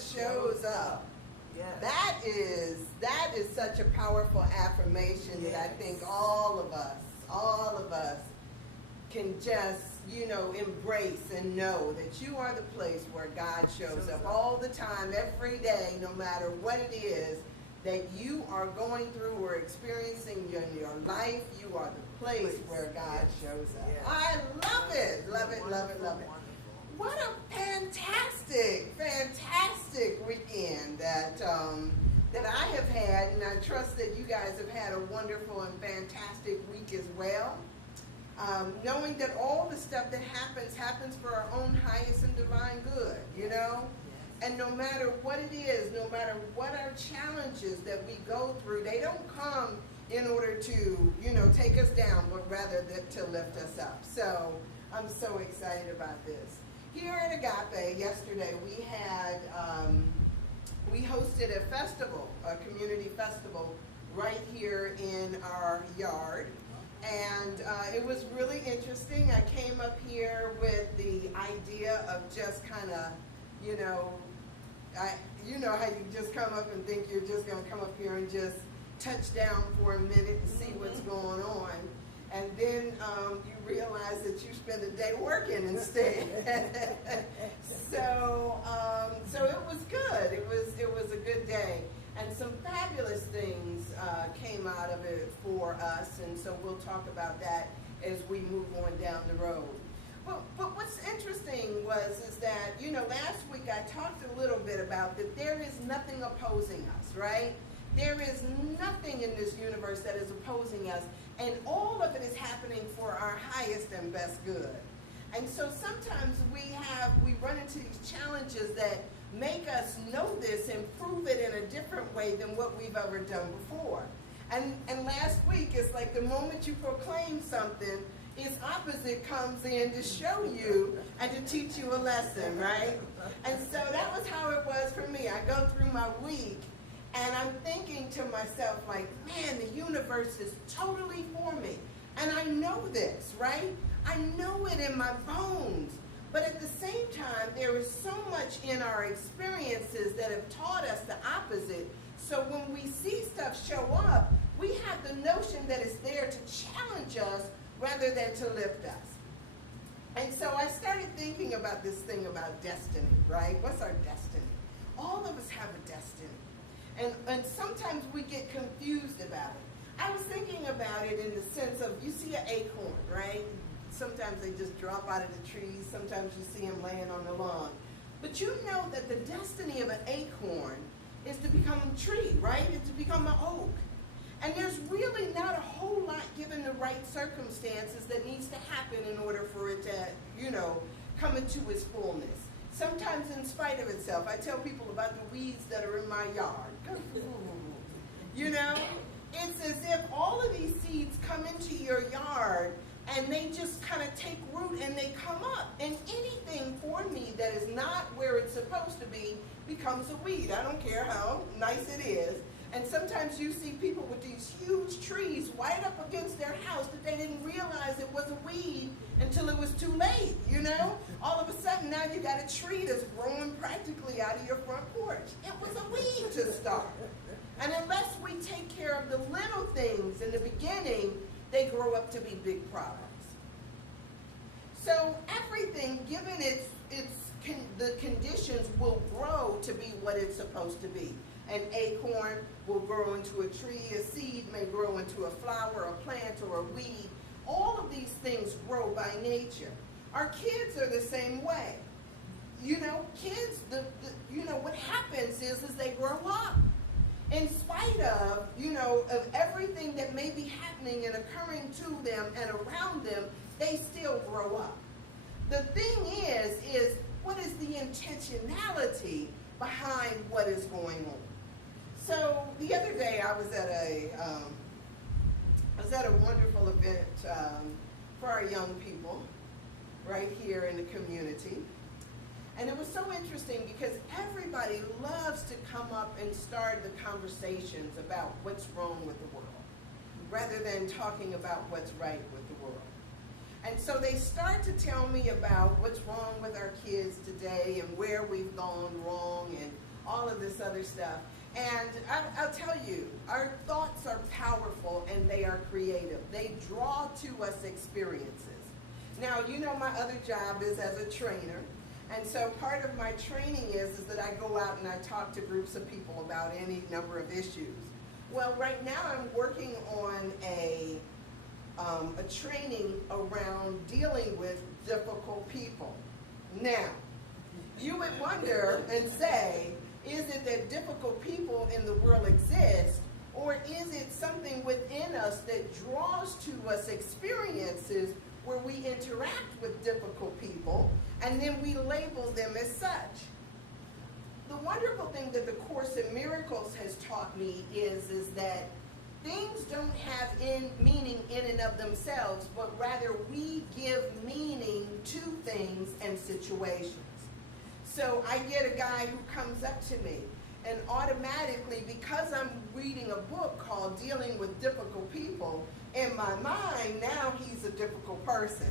shows up. Yes. That is such a powerful affirmation that I think all of us can just, embrace and know that you are the place where God shows up all the time, every day, no matter what it is that you are going through or experiencing in your life. You are the place where God shows up. Yes. I love it. Love it, love it, love it. What a fantastic weekend that I have had, and I trust that you guys have had a wonderful and fantastic week as well. Knowing that all the stuff that happens for our own highest and divine good, And no matter what it is, no matter what our challenges that we go through, they don't come in order to, take us down, but rather to lift us up. So I'm so excited about this. Here at Agape, yesterday we hosted a festival, a community festival, right here in our yard. And it was really interesting. I came up here with the idea of just kind of, you know how you just come up and think you're just going to come up here and just touch down for a minute and see what's going on. And then you realize that you spend a day working instead. So it was good. It was a good day. And some fabulous things came out of it for us. And so we'll talk about that as we move on down the road. But what's interesting is that, last week I talked a little bit about that there is nothing opposing us, right? There is nothing in this universe that is opposing us, and all of it is happening for our highest and best good. And so sometimes we run into these challenges that make us know this and prove it in a different way than what we've ever done before. And last week, it's like the moment you proclaim something, its opposite comes in to show you and to teach you a lesson, right? And so that was how it was for me. I go through my week, and I'm thinking to myself, like, man, the universe is totally for me. And I know this, right? I know it in my bones. But at the same time, there is so much in our experiences that have taught us the opposite. So when we see stuff show up, we have the notion that it's there to challenge us rather than to lift us. And so I started thinking about this thing about destiny, right? What's our destiny? All of us have a destiny. And sometimes we get confused about it. I was thinking about it in the sense of, you see an acorn, right? Sometimes they just drop out of the trees. Sometimes you see them laying on the lawn. But you know that the destiny of an acorn is to become a tree, right? It's to become an oak. And there's really not a whole lot, given the right circumstances, that needs to happen in order for it to, come into its fullness. Sometimes in spite of itself. I tell people about the weeds that are in my yard. It's as if all of these seeds come into your yard and they just kind of take root and they come up. And anything for me that is not where it's supposed to be becomes a weed. I don't care how nice it is. And sometimes you see people with these huge trees right up against their house that they didn't realize it was a weed until it was too late, All of a sudden now you got a tree that's growing practically out of your front porch. It was a weed to start. And unless we take care of the little things in the beginning, they grow up to be big problems. So everything, given the conditions, will grow to be what it's supposed to be. An acorn will grow into a tree. A seed may grow into a flower, a plant, or a weed. All of these things grow by nature. Our kids are the same way. Kids, what happens is they grow up. In spite of, of everything that may be happening and occurring to them and around them, they still grow up. The thing is what is the intentionality behind what is going on? So the other day I was at a wonderful event for our young people right here in the community. And it was so interesting because everybody loves to come up and start the conversations about what's wrong with the world, rather than talking about what's right with the world. And so they start to tell me about what's wrong with our kids today and where we've gone wrong and all of this other stuff. And I'll tell you, our thoughts are powerful and they are creative. They draw to us experiences. Now, you know, my other job is as a trainer. And so part of my training is that I go out and I talk to groups of people about any number of issues. Well, right now I'm working on a training around dealing with difficult people. Now, you would wonder and say, is it that difficult people in the world exist, or is it something within us that draws to us experiences where we interact with difficult people and then we label them as such? The wonderful thing that the Course in Miracles has taught me is that things don't have meaning in and of themselves, but rather we give meaning to things and situations. So I get a guy who comes up to me, and automatically, because I'm reading a book called Dealing with Difficult People, in my mind now he's a difficult person.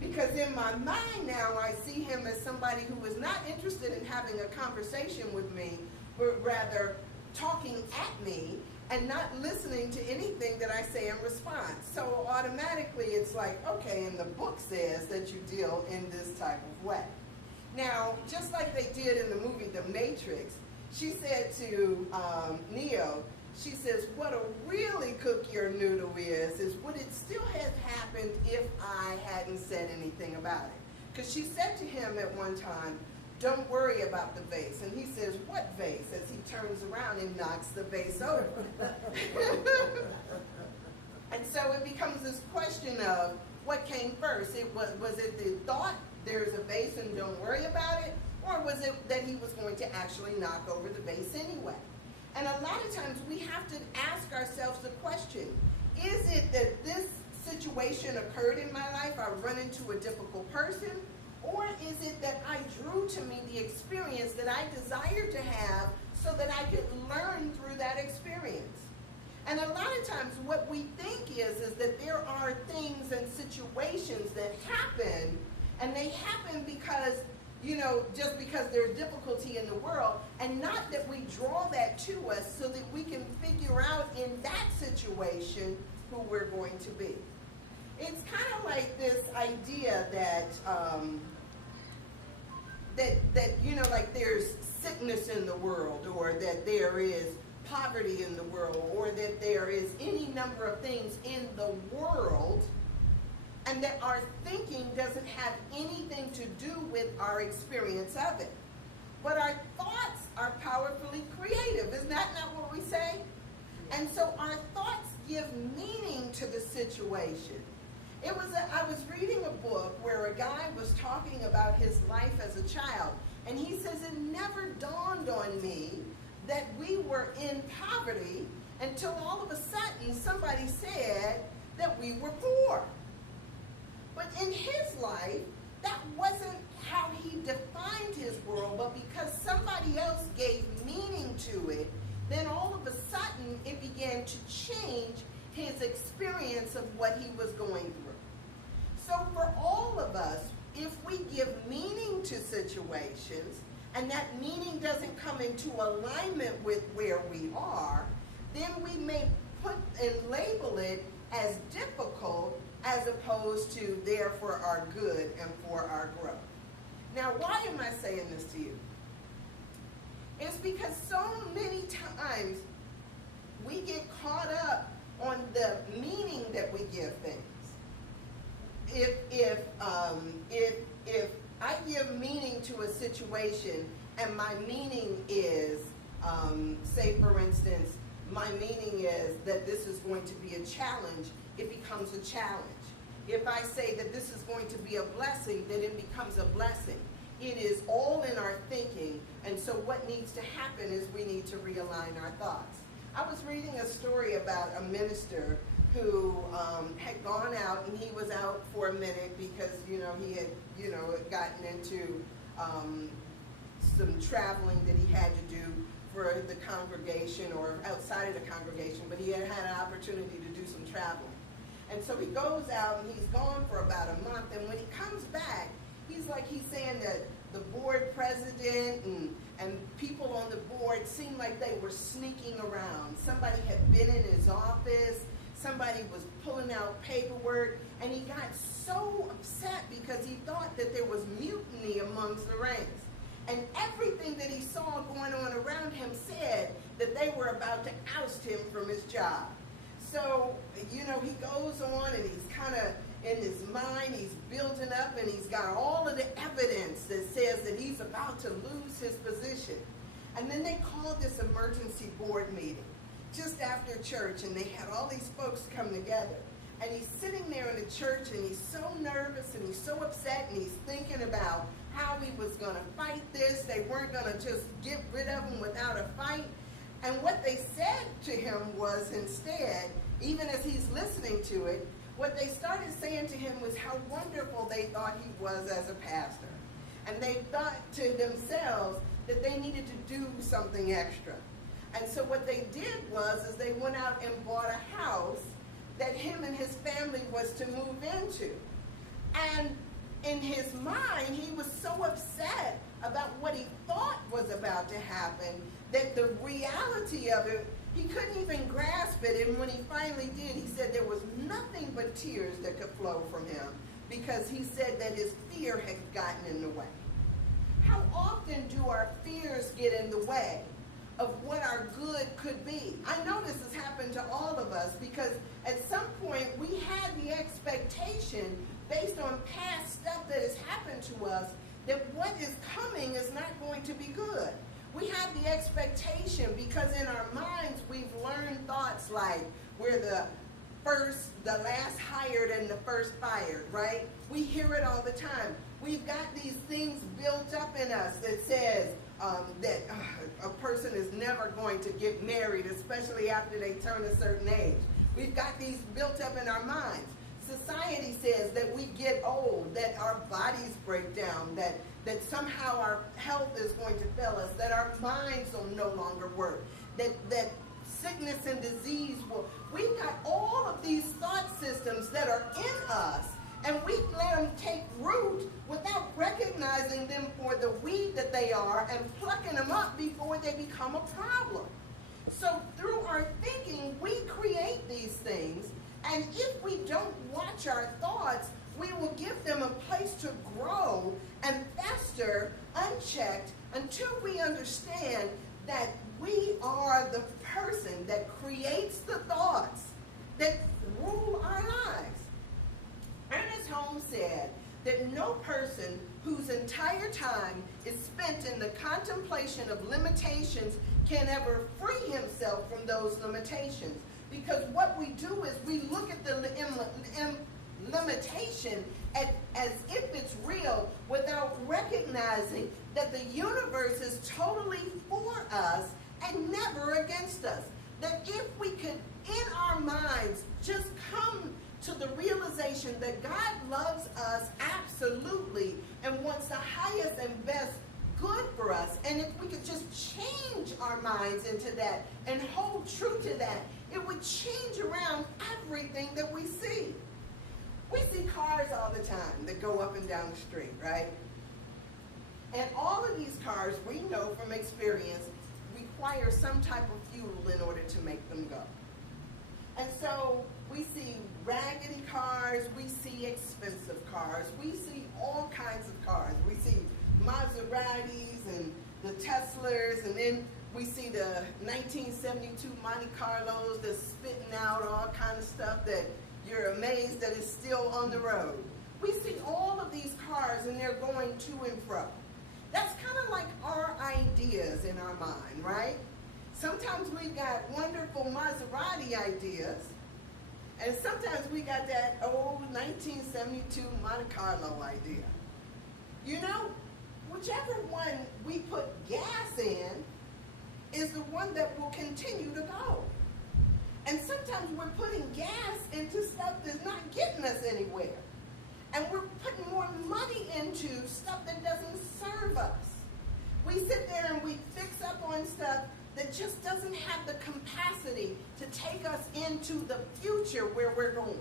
Because in my mind now I see him as somebody who is not interested in having a conversation with me, but rather talking at me and not listening to anything that I say in response. So automatically it's like, okay, and the book says that you deal in this type of way. Now, just like they did in the movie The Matrix, she said to Neo, she says, what a really cook your noodle is would it still have happened if I hadn't said anything about it? Because she said to him at one time, don't worry about the vase. And he says, what vase? As he turns around and knocks the vase over. And so it becomes this question of what came first? Was it the thought, there's a vase and don't worry about it? Or was it that he was going to actually knock over the vase anyway? And a lot of times we have to ask ourselves the question, is it that this situation occurred in my life, I run into a difficult person, or is it that I drew to me the experience that I desired to have so that I could learn through that experience? And a lot of times what we think is that there are things and situations that happen, and they happen because, you know, just because there's difficulty in the world, and not that we draw that to us so that we can figure out in that situation who we're going to be. It's kind of like this idea that, that you know, like there's sickness in the world, or that there is poverty in the world, or that there is any number of things in the world, and that our thinking doesn't have anything to do with our experience of it. But our thoughts are powerfully creative. Isn't that not what we say? And so our thoughts give meaning to the situation. I was reading a book where a guy was talking about his life as a child, and he says, it never dawned on me that we were in poverty until all of a sudden somebody said that we were poor. But in his life, that wasn't how he defined his world, but because somebody else gave meaning to it, then all of a sudden it began to change his experience of what he was going through. So for all of us, if we give meaning to situations, and that meaning doesn't come into alignment with where we are, then we may put and label it as difficult as opposed to there for our good and for our growth. Now, why am I saying this to you? It's because so many times we get caught up on the meaning that we give things. If I give meaning to a situation, and my meaning is, say for instance, my meaning is that this is going to be a challenge, it becomes a challenge. If I say that this is going to be a blessing, then it becomes a blessing. It is all in our thinking, and so what needs to happen is we need to realign our thoughts. I was reading a story about a minister who had gone out, and he was out for a minute because, you know, he had, you know, gotten into some traveling that he had to do for the congregation or outside of the congregation, but he had had an opportunity to do some traveling. And so he goes out, and he's gone for about a month, and when he comes back, he's saying that the board president and and people on the board seemed like they were sneaking around. Somebody had been in his office, somebody was pulling out paperwork, and he got so upset because he thought that there was mutiny amongst the ranks. And everything that he saw going on around him said that they were about to oust him from his job. So, he goes on and he's kind of, in his mind, he's building up and he's got all of the evidence that says that he's about to lose his position. And then they called this emergency board meeting just after church, and they had all these folks come together. And he's sitting there in the church and he's so nervous and he's so upset, and he's thinking about how he was going to fight this. They weren't going to just get rid of him without a fight. And what they said to him was, instead, even as he's listening to it, what they started saying to him was how wonderful they thought he was as a pastor. And they thought to themselves that they needed to do something extra. And so what they did was they went out and bought a house that him and his family was to move into. And in his mind, he was so upset about what he thought was about to happen that the reality of it, he couldn't even grasp it. And when he finally did, he said there was nothing but tears that could flow from him, because he said that his fear had gotten in the way. How often do our fears get in the way of what our good could be? I know this has happened to all of us, because at some point we had the expectation, based on past stuff that has happened to us, that what is coming is not going to be good. We have the expectation because in our minds we've learned thoughts like we're the last hired and the first fired, right? We hear it all the time. We've got these things built up in us that says that a person is never going to get married, especially after they turn a certain age. We've got these built up in our minds. Society says that we get old, that our bodies break down, that somehow our health is going to fail us, that our minds will no longer work, that sickness and disease will. We've got all of these thought systems that are in us, and we let them take root without recognizing them for the weed that they are and plucking them up before they become a problem. So through our thinking, we create these things, and if we don't watch our thoughts, we will give them a place to grow and fester unchecked until we understand that we are the person that creates the thoughts that rule our lives. Ernest Holmes said that no person whose entire time is spent in the contemplation of limitations can ever free himself from those limitations. Because what we do is we look at the limitation as if it's real, without recognizing that the universe is totally for us and never against us. That if we could, in our minds, just come to the realization that God loves us absolutely and wants the highest and best good for us, and if we could just change our minds into that and hold true to that, it would change around everything that we see. We see cars all the time that go up and down the street, right? And all of these cars, we know from experience, require some type of fuel in order to make them go. And so we see raggedy cars, we see expensive cars, we see all kinds of cars. We see Maseratis and the Teslas, and then we see the 1972 Monte Carlos that's spitting out all kinds of stuff that you're amazed that it's still on the road. We see all of these cars and they're going to and fro. That's kind of like our ideas in our mind, right? Sometimes we got wonderful Maserati ideas, and sometimes we got that old 1972 Monte Carlo idea. You know, whichever one we put gas in is the one that will continue to go. And sometimes we're putting gas into stuff that's not getting us anywhere. And we're putting more money into stuff that doesn't serve us. We sit there and we fix up on stuff that just doesn't have the capacity to take us into the future where we're going.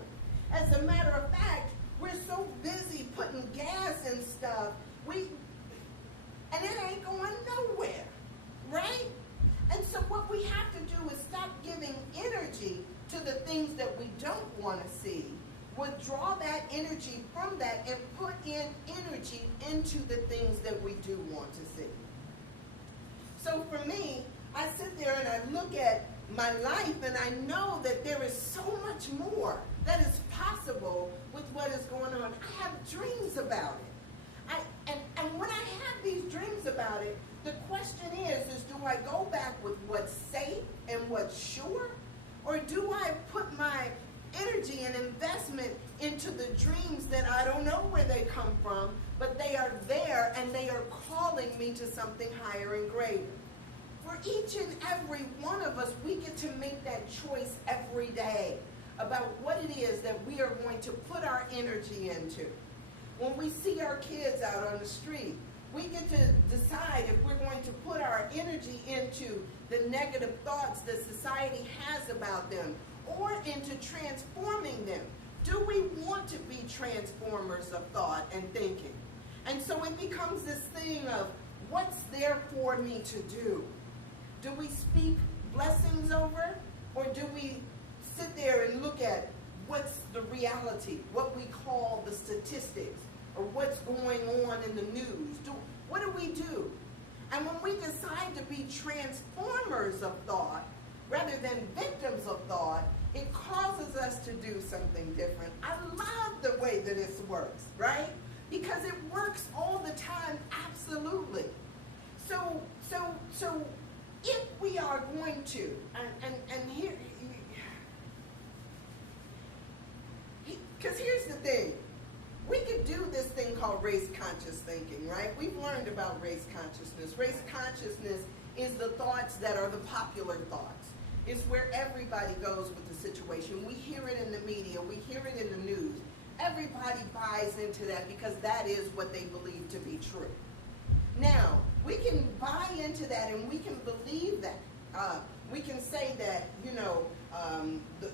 As a matter of fact, we're so busy putting gas in stuff, and it ain't going nowhere. withdraw that energy from that and put in energy into the things that we do want to see. So for me, I sit there and I look at my life and I know that there is so much more that is possible with what is going on. I have dreams about it. And when I have these dreams about it, the question is do I go back with what's safe and what's sure? Or do I put my energy and investment into the dreams that I don't know where they come from, but they are there and they are calling me to something higher and greater? For each and every one of us, we get to make that choice every day about what it is that we are going to put our energy into. When we see our kids out on the street, we get to decide if we're going to put our energy into the negative thoughts that society has about them or into transforming them. Do we want to be transformers of thought and thinking? And so it becomes this thing of what's there for me to do? Do we speak blessings over, or do we sit there and look at what's the reality, what we call the statistics, or what's going on in the news? What do we do? And when we decide to be transformers of thought rather than victims of thought, it causes us to do something different. I love the way that this works, right? Because it works all the time, absolutely. So if we are going to, and here, because here's the thing, we could do this thing called race conscious thinking, right? We've learned about race consciousness. Race consciousness is the thoughts that are the popular thoughts. It's where everybody goes with the situation. We hear it in the media. We hear it in the news. Everybody buys into that because that is what they believe to be true. Now, we can buy into that and we can believe that. We can say that,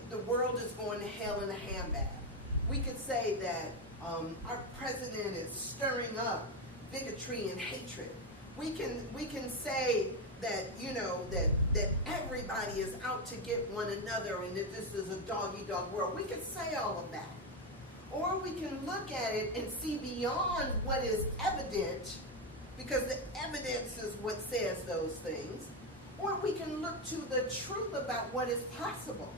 the world is going to hell in a handbag. We could say that our president is stirring up bigotry and hatred. We can say that, that everybody is out to get one another and that this is a dog-eat-dog world. We could say all of that. Or we can look at it and see beyond what is evident, because the evidence is what says those things. Or we can look to the truth about what is possible.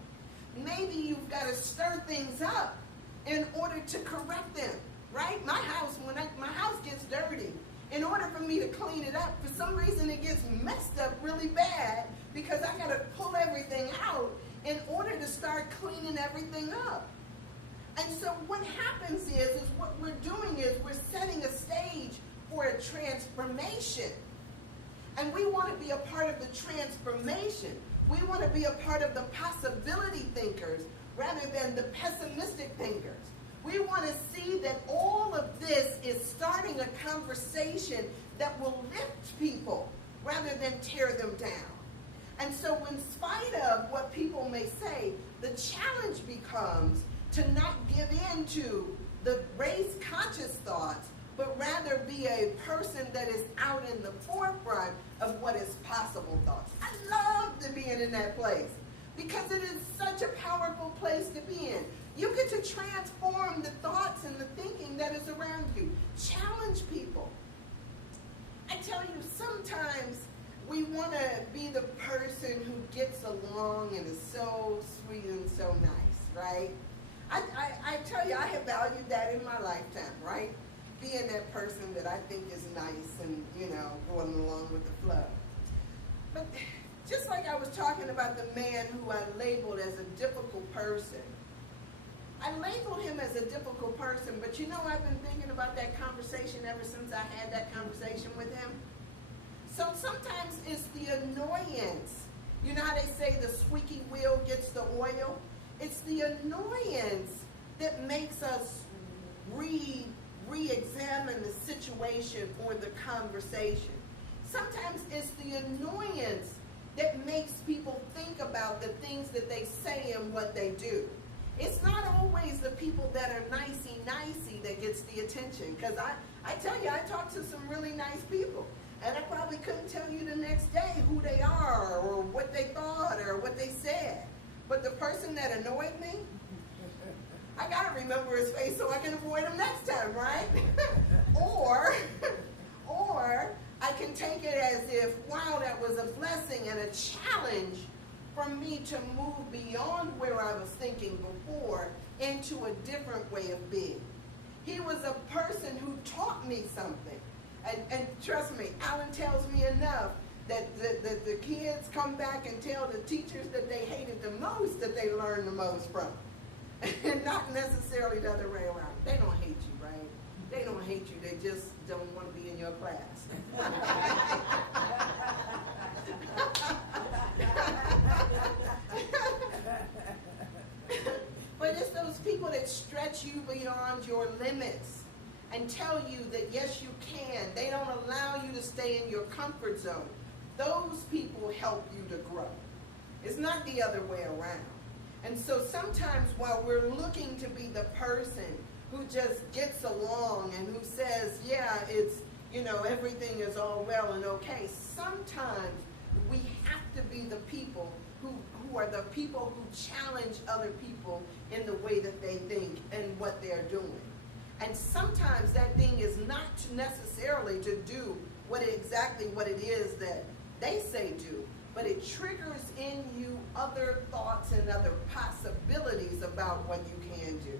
Maybe you've got to stir things up in order to correct them, right? My house, my house gets dirty, in order for me to clean it up, for some reason it gets messed up really bad because I got to pull everything out in order to start cleaning everything up. And so what happens is what we're doing is we're setting a stage for a transformation. And we want to be a part of the transformation. We want to be a part of the possibility thinkers rather than the pessimistic thinkers. We want to see that all of this is starting a conversation that will lift people rather than tear them down. And so in spite of what people may say, the challenge becomes to not give in to the race-conscious thoughts, but rather be a person that is out in the forefront of what is possible thoughts. I love being in that place because it is such a powerful place to be in. You get to transform the thoughts and the thinking that is around you. Challenge people. I tell you, sometimes we want to be the person who gets along and is so sweet and so nice, right? I tell you, I have valued that in my lifetime, right? Being that person that I think is nice and, going along with the flow. But just like I was talking about the man who I labeled as a difficult person, I labeled him as a difficult person, but I've been thinking about that conversation ever since I had that conversation with him. So sometimes it's the annoyance. You know how they say the squeaky wheel gets the oil? It's the annoyance that makes us re-examine the situation or the conversation. Sometimes it's the annoyance that makes people think about the things that they say and what they do. It's not always the people that are nicey-nicey that gets the attention. Because I tell you, I talk to some really nice people. And I probably couldn't tell you the next day who they are or what they thought or what they said. But the person that annoyed me, I got to remember his face so I can avoid him next time, right? or I can take it as if, wow, that was a blessing and a challenge for me to move beyond where I was thinking before into a different way of being. He was a person who taught me something. And trust me, Alan tells me enough that the kids come back and tell the teachers that they hated the most that they learned the most from. And not necessarily the other way around. They don't hate you, right? They don't hate you. They just don't want to be in your class. But it's those people that stretch you beyond your limits and tell you that yes, you can. They don't allow you to stay in your comfort zone. Those people help you to grow. It's not the other way around. And so sometimes while we're looking to be the person who just gets along and who says, yeah, it's, everything is all well and okay, sometimes we have to be the people who are the people who challenge other people in the way that they think and what they're doing. And sometimes that thing is not necessarily to do exactly what it is that they say do, but it triggers in you other thoughts and other possibilities about what you can do.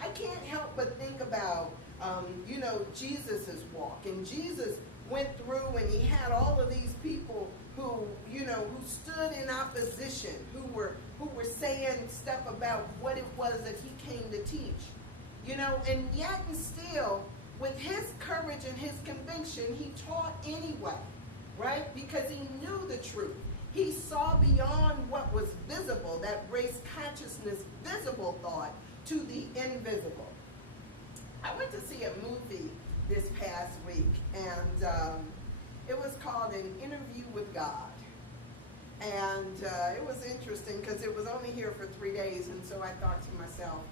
I can't help but think about, Jesus' walk. And Jesus went through and he had all of these people who stood in opposition, who were saying stuff about what it was that he came to teach. And yet and still, with his courage and his conviction, he taught anyway, right? Because he knew the truth. He saw beyond what was visible, that race consciousness visible thought, to the invisible. I went to see a movie this past week, and it was called An Interview with God. And it was interesting because it was only here for 3 days, and so I thought to myself,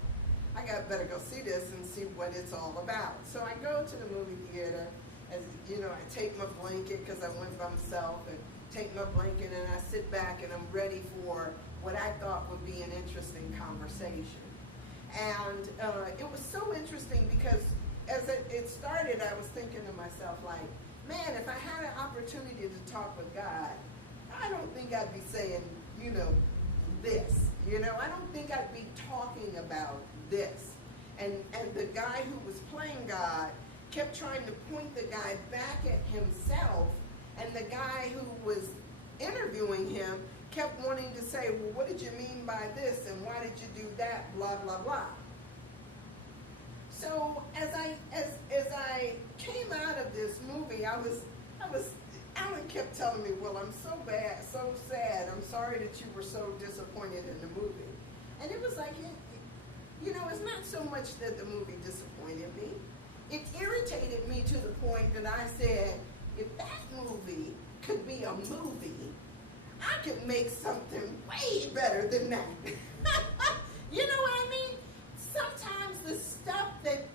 I better go see this and see what it's all about. So I go to the movie theater, as I take my blanket because I went by myself, and take my blanket and I sit back and I'm ready for what I thought would be an interesting conversation. And it was so interesting because as it started, I was thinking to myself, like, man, if I had an opportunity to talk with God, I don't think I'd be saying, this. I don't think I'd be talking about this. And the guy who was playing God kept trying to point the guy back at himself, and the guy who was interviewing him kept wanting to say, well, what did you mean by this, and why did you do that, blah, blah, blah. So as I came out of this movie, Alan kept telling me, well, I'm so sad, I'm sorry that you were so disappointed in the movie. And it was like, it's not so much that the movie disappointed me. It irritated me to the point that I said, if that movie could be a movie, I could make something way better than that. You know what I mean? Sometimes the stuff that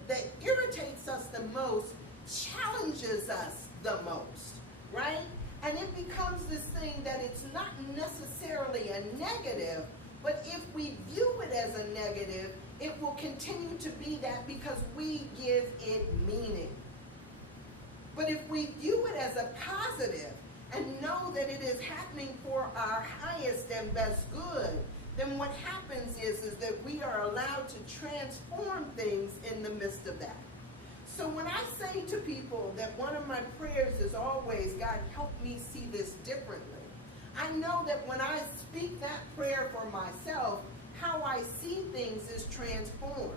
irritates us the most challenges us the most, right? And it becomes this thing that it's not necessarily a negative, but if we view it as a negative, it will continue to be that because we give it meaning. But if we view it as a positive and know that it is happening for our highest and best good, then what happens is that we are allowed to transform things in the midst of that. So when I say to people that one of my prayers is always, God, help me see this differently, I know that when I speak that prayer for myself, how I see things is transformed.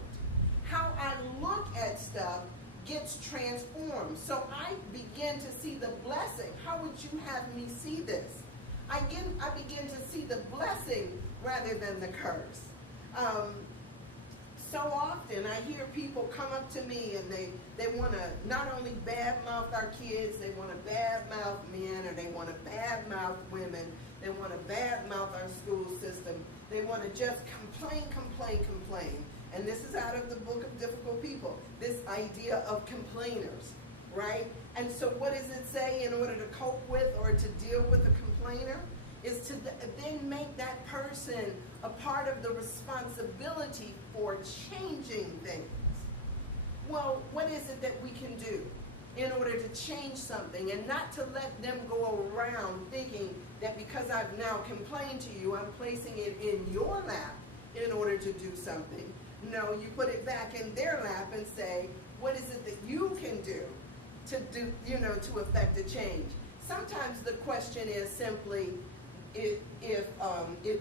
How I look at stuff gets transformed. So I begin to see the blessing. How would you have me see this? I begin to see the blessing rather than the curse. So often I hear people come up to me and they want to not only badmouth our kids, they want to badmouth men, or they want to badmouth women, they want to badmouth our school system. They want to just complain. And this is out of the book of Difficult People, this idea of complainers, right? And so what does it say in order to cope with or to deal with a complainer? is to then make that person a part of the responsibility for changing things. Well, what is it that we can do in order to change something, and not to let them go around thinking that because I've now complained to you, I'm placing it in your lap in order to do something. No, you put it back in their lap and say, what is it that you can do, to affect a change? Sometimes the question is simply, if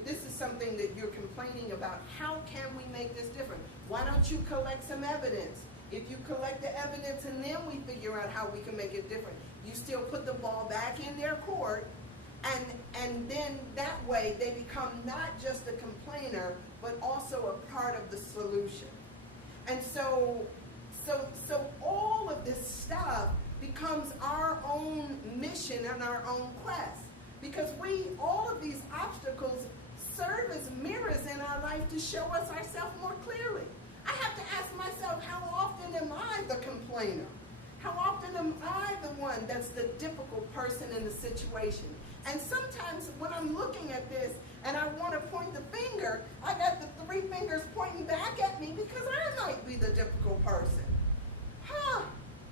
this is something that you're complaining about, how can we make this different? Why don't you collect some evidence? If you collect the evidence and then we figure out how we can make it different, you still put the ball back in their court, and then that way they become not just a complainer, but also a part of the solution. And so all of this stuff becomes our own mission and our own quest, because all of these obstacles serve as mirrors in our life to show us ourselves more clearly. I have to ask myself, how often am I the complainer? How often am I the one that's the difficult person in the situation? And sometimes when I'm looking at this and I want to point the finger, I got the 3 fingers pointing back at me because I might be the difficult person.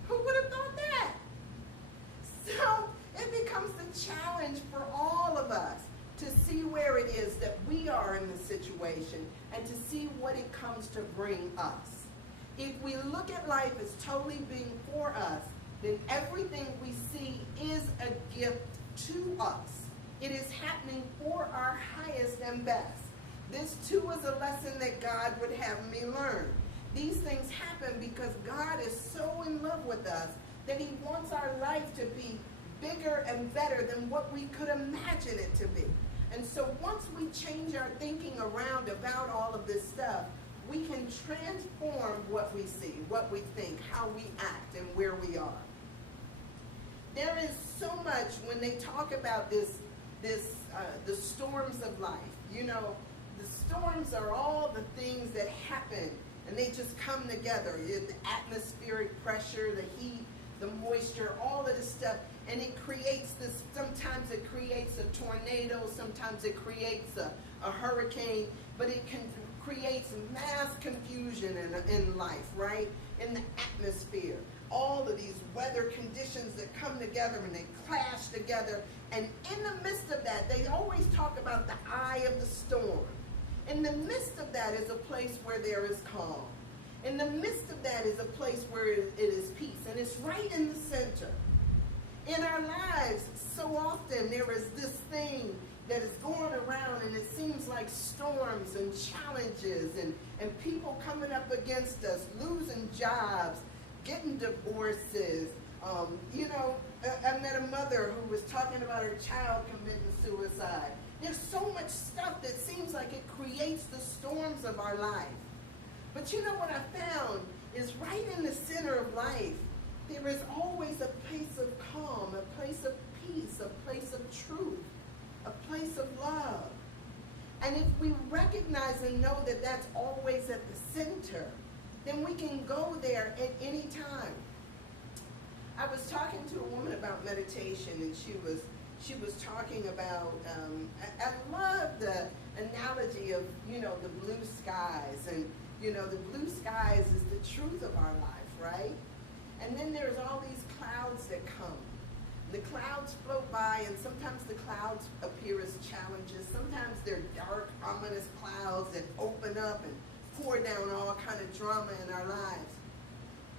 Who would have thought that? So it becomes the challenge for all of us to see where it is that we are in the situation and to see what it comes to bring us. If we look at life as totally being for us, then everything we see is a gift to us. It is happening for our highest and best. This too is a lesson that God would have me learn. These things happen because God is so in love with us that he wants our life to be bigger and better than what we could imagine it to be. And so once we change our thinking around about all of this stuff, we can transform what we see, what we think, how we act, and where we are. There is so much when they talk about the storms of life. The storms are all the things that happen, and they just come together. The atmospheric pressure, the heat, the moisture, all of this stuff. And it creates this, sometimes it creates a tornado, sometimes it creates a hurricane, but it creates mass confusion in life, right? In the atmosphere. All of these weather conditions that come together and they clash together. And in the midst of that, they always talk about the eye of the storm. In the midst of that is a place where there is calm. In the midst of that is a place where it is peace. And it's right in the center. In our lives, so often there is this thing that is going around, and it seems like storms and challenges and people coming up against us, losing jobs, getting divorces. I met a mother who was talking about her child committing suicide. There's so much stuff that seems like it creates the storms of our life. But you know what I found is right in the center of life, there is always a place of calm, a place of peace, a place of truth, a place of love. And if we recognize and know that that's always at the center, then we can go there at any time. I was talking to a woman about meditation, and she was talking about, I love the analogy of, the blue skies. And, the blue skies is the truth of our life, right? And then there's all these clouds that come. The clouds float by, and sometimes the clouds appear as challenges. Sometimes they're dark, ominous clouds that open up and pour down all kind of drama in our lives.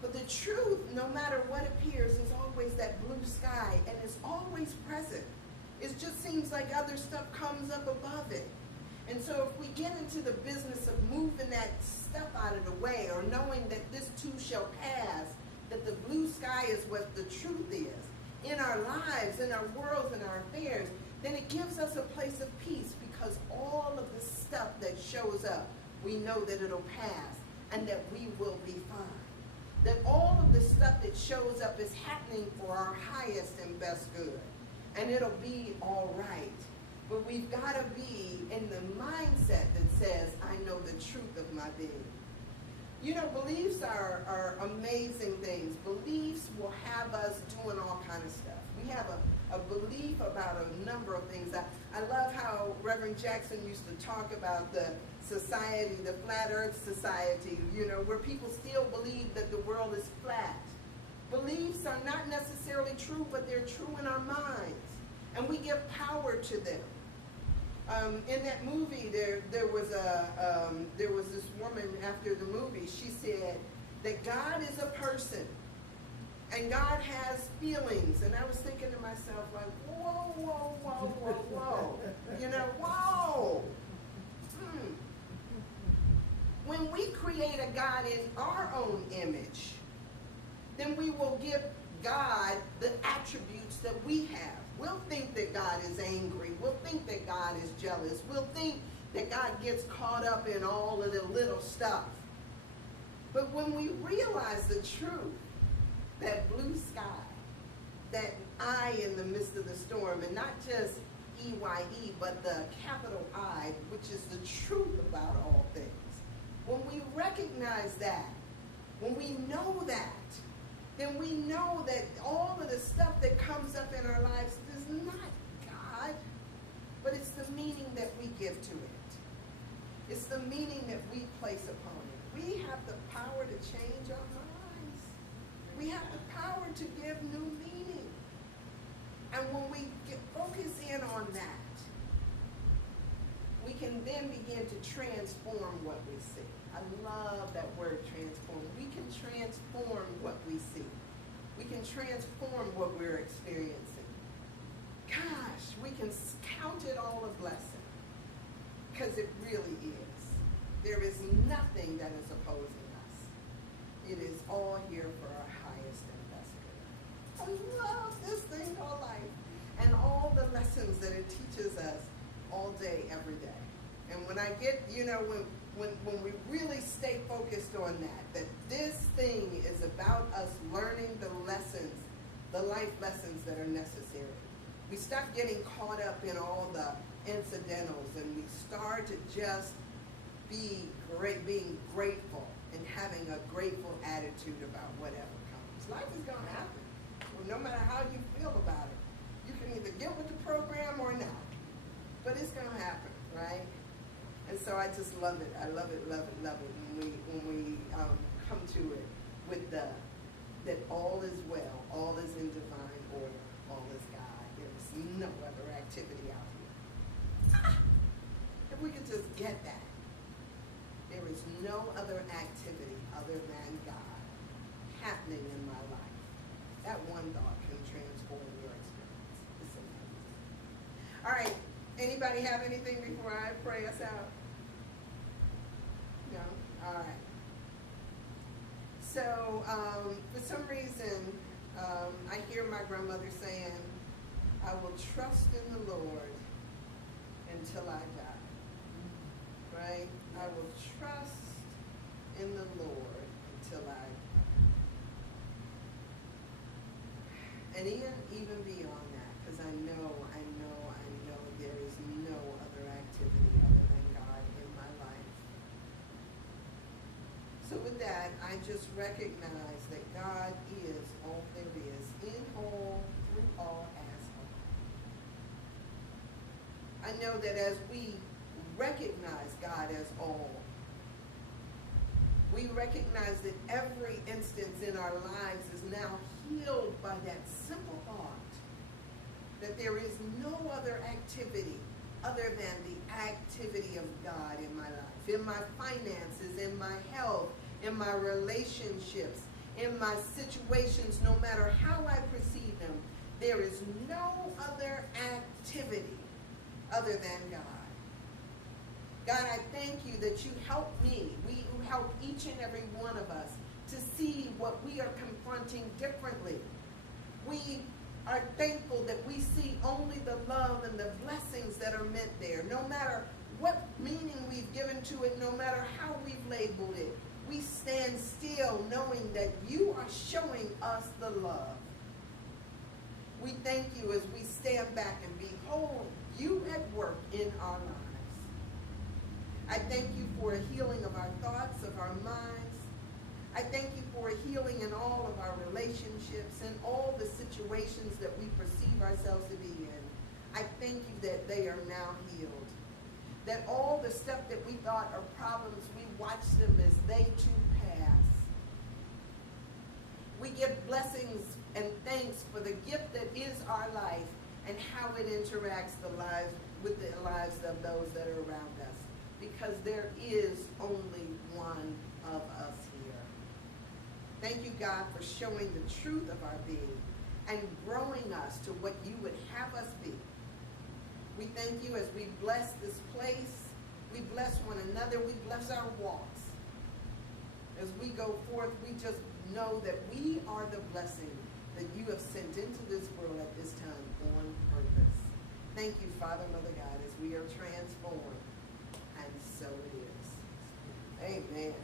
But the truth, no matter what appears, is always that blue sky, and it's always present. It just seems like other stuff comes up above it. And so if we get into the business of moving that stuff out of the way, or knowing that this too shall pass, that the blue sky is what the truth is in our lives, in our worlds, in our affairs, then it gives us a place of peace, because all of the stuff that shows up, we know that it'll pass and that we will be fine. That all of the stuff that shows up is happening for our highest and best good, and it'll be all right. But we've got to be in the mindset that says, I know the truth of my being. Beliefs are amazing things. Beliefs will have us doing all kind of stuff. We have a belief about a number of things. I love how Reverend Jackson used to talk about the society, the flat earth society, you know, where people still believe that the world is flat. Beliefs are not necessarily true, but they're true in our minds, and we give power to them. In that movie, there was this woman after the movie. She said that God is a person, and God has feelings. And I was thinking to myself, like, whoa, whoa, whoa, whoa, whoa, you know, whoa. When we create a God in our own image, then we will give God the attributes that we have. We'll think that God is angry. We'll think that God is jealous. We'll think that God gets caught up in all of the little stuff. But when we realize the truth, that blue sky, that eye in the midst of the storm, and not just EYE, but the capital I, which is the truth about all things. When we recognize that, when we know that, then we know that all of the stuff that comes up in our lives is not God, but it's the meaning that we give to it. It's the meaning that we place upon it. We have the power to change our minds. We have the power to give new meaning. And when we focus in on that, we can then begin to transform what we see. I love that word, transform. We can transform what we see. We can transform what we're experiencing. Gosh, we can count it all a blessing, because it really is. There is nothing that is opposing us. It is all here for our highest and best good. I love this thing called life, and all the lessons that it teaches us all day, every day. And when I get, you know, when we really stay focused on that this thing is about us learning the lessons, the life lessons that are necessary. We stop getting caught up in all the incidentals, and we start to just being grateful and having a grateful attitude about whatever comes. Life is going to happen. Well, no matter how you feel about it, you can either get with the program or not. But it's going to happen, right? And so I just love it. I love it, love it, love it. When we come to it with that all is well, all is in divine order, all is God. There is no other activity out here. If we could just get that. There is no other activity other than God happening in my life. That one thought can transform your experience. It's amazing. All right. Anybody have anything before I pray us out? No? All right. So, for some reason, I hear my grandmother saying, I will trust in the Lord until I die. Right? I will trust in the Lord until I die. And even beyond that, because I know there is no other activity other than God in my life. So with that, I just recognize that God is all there is, in all, through all, as all. I know that as we recognize God as all, we recognize that every instance in our lives is now healed by that simple thought that there is no other activity other than the activity of God in my life, in my finances, in my health, in my relationships, in my situations, no matter how I perceive them. There is no other activity other than God. God, I thank you that you help me. You help each and every one of us to see what we are confronting differently. We are thankful that we see only the love and the blessings that are meant there. No matter what meaning we've given to it, no matter how we've labeled it, we stand still knowing that you are showing us the love. We thank you as we stand back and behold you at work in our lives. I thank you for a healing of our thoughts, of our minds. I thank you for healing in all of our relationships and all the situations that we perceive ourselves to be in. I thank you that they are now healed. That all the stuff that we thought are problems, we watch them as they too pass. We give blessings and thanks for the gift that is our life and how it interacts with the lives of those that are around us. Because there is only one of us here. Thank you, God, for showing the truth of our being and growing us to what you would have us be. We thank you as we bless this place. We bless one another. We bless our walks. As we go forth, we just know that we are the blessing that you have sent into this world at this time on purpose. Thank you, Father, Mother God, as we are transformed. And so it is. Amen.